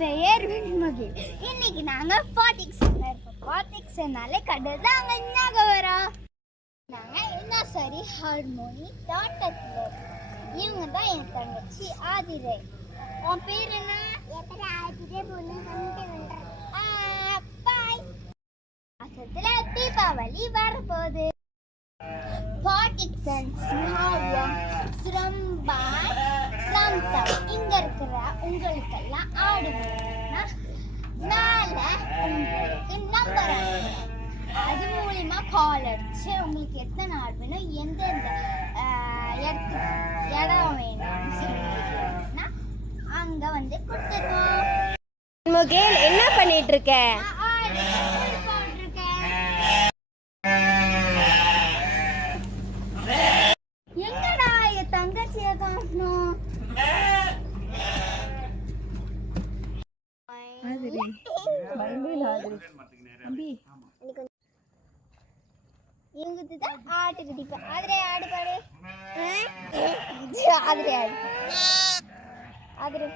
பெயர் வெண்மகிழ். இன்னைக்கு நாங்க பாட்டிக்ஸ்ல இருக்கோம். பாட்டிக்ஸ்னாலே கடல் தான் அங்க ஞாபகம் வரும். நாங்க என்ன சரி ஹார்மோனி தோட்டத்துல இருக்கோம். இவங்க தான் என் தங்கச்சி ஆதிரை. உன் பேர் என்ன? மாசத்துல தீபாவளி வரப்போகுது. இங்க இருக்கிற உங்களுக்கெல்லாம் ஆடுவோம்னா மேல உங்களுக்கு நம்பர் அது மூலியமா கால் அடிச்சு உங்களுக்கு எத்தனை ஆடு வேணும், எந்தெந்த இடம் வேணும்னு சொல்லினா அங்க வந்து கொடுத்துருவோம். முகேல் என்ன பண்ணிட்டு இருக்க? எங்கடா என் தங்கச்சியை காணோம்? இவங்கதான் ஆட்டு குடிப்பா. ஆதிரை ஆடு பாடு. ஆதிரை ஆடு. ஆதிரை